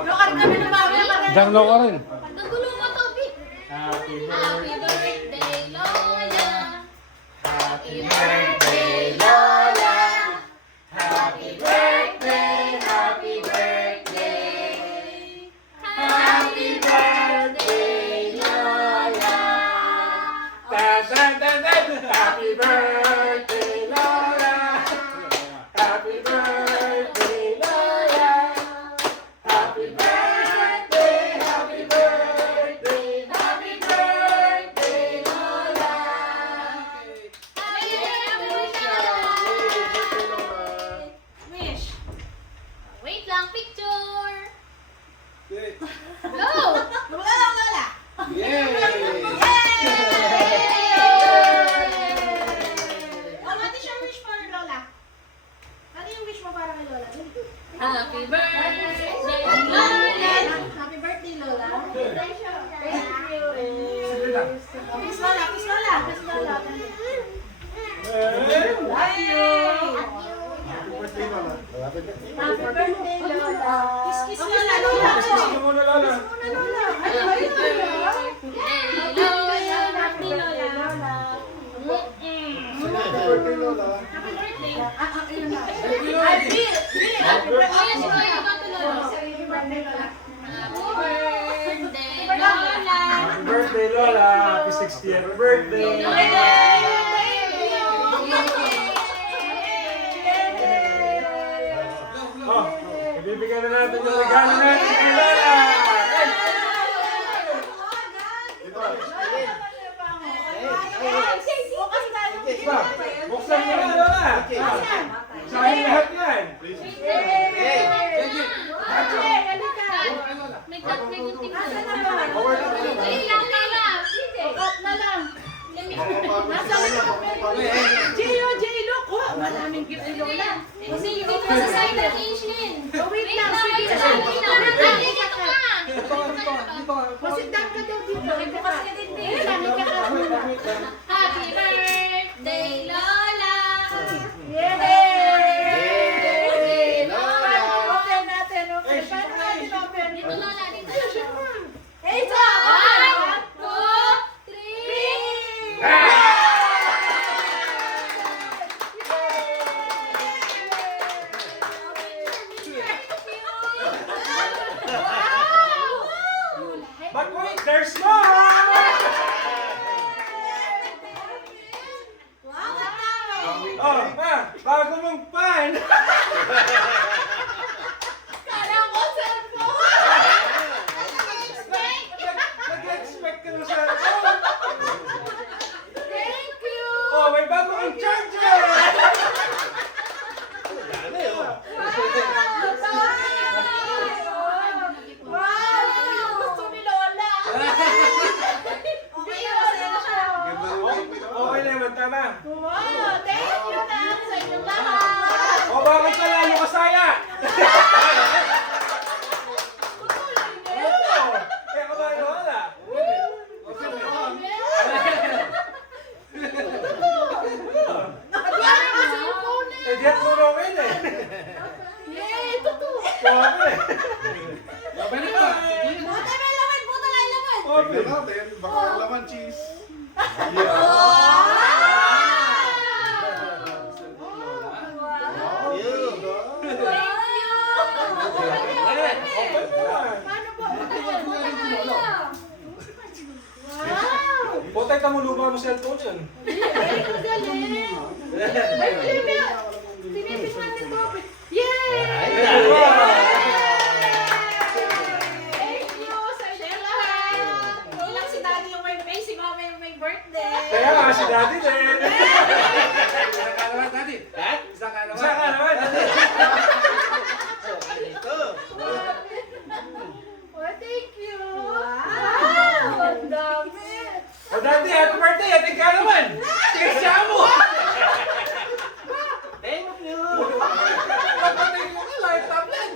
Lukan kami ng mamaya para. Darlo ka rin. Nagulo mo, Toby. Happy Happy birthday, Lola. Happy birthday, Lola. Happy birthday, happy birthday. Happy birthday, Lola. Happy birthday, Lola. Happy birthday, Lola. Happy birthday, happy birthday, happy birthday, Lola. Wish. Wait lang, picture. Good. Go! Wala lang, Lola. Yay! Oh, what is your wish for Lola? Ano yung wish mo para kay Lola? Happy birthday, Lola! Happy birthday, Lola! Thank you. Kiss Lola, kiss Lola, kiss Lola. Love you. Happy birthday, Lola. Happy birthday, Lola. Kiss, kiss Lola, Lola. Kiss mo muna, Lola. Lola. Ay, Lola. Lola. Happy Lola. Happy birthday, Lola. Happy birthday. Ayun na. Happy birthday. Happy birthday. Ayun, sige, ikaw to Lola. Happy birthday, Lola. Happy birthday, Lola. Happy birthday, Lola. Happy 60th birthday. Oh, ibibigyan na natin yung regalo natin kay Lola. Stop. Buksan mo na, Lola. Sa'yo lahat yan. May gunting pa. Ayun lang, Lola. Cut na lang. Nasa Gio, look. Oh, maraming gift ni Lola. Kasi dito sa side na Asian. Wait lang, sige. Pasit-down ka daw dito. Bukas ka din din. Happy birthday, Lola! Yay! Lola! Open natin, open. Paano natin open? Dito, Lola, dito. Isa! 1, 2, 3! But wait, there's more! Oh, bago mong pan! Kala ko cellphone! Nag-expect ka ng cellphone! Thank you! Oh, may bago kang charger! Wow! Gusto ni Lola! Okay, masaya na siya. Okay naman, tama. Wow! Thank you na sa inyong lahat! O, bakit ka lalo kasaya? Oo, kaya ka ba yung wala? Nagwala ko sa cellphone eh! Eh, di at tulungin eh. Yay! Totoo! Grabe. Pwede ba? Buta may laman! Buta na yung laman! Okay. natin, baka laman cheese. Open mo na. Paano po? Buta kaya! Wow! Botay ka mo lupa mo cellphone yan. Ay, ang galing! Ay, Olivia! Tinipis natin to! Yay! Thank you sa inyong lahat! Hindi lang si Daddy yung may face, si Mama yung may birthday! Kaya nga si daddy din. Isang ka naman, Daddy. Isang ka naman. Isa ka naman. Oh, thank you! Wow! Ang dami! O daddy, happy birthday. Ating ka naman. Sige, mo. Thank you. Kapatid mo ka, light tablet.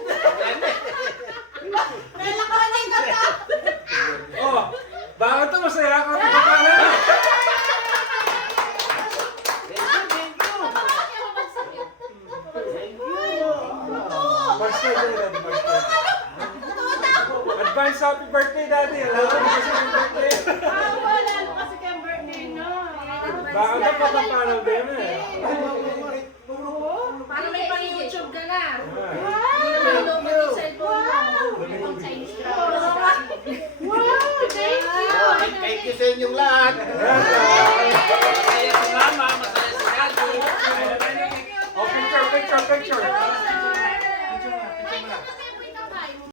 Advance happy birthday, Daddy. Alam mo, kasi yung birthday. Wala mo kasi kayong birthday, no? Baka na papapanaw din eh. Para may pang-YouTube ka na. Ay. Hindi naman yung cellphone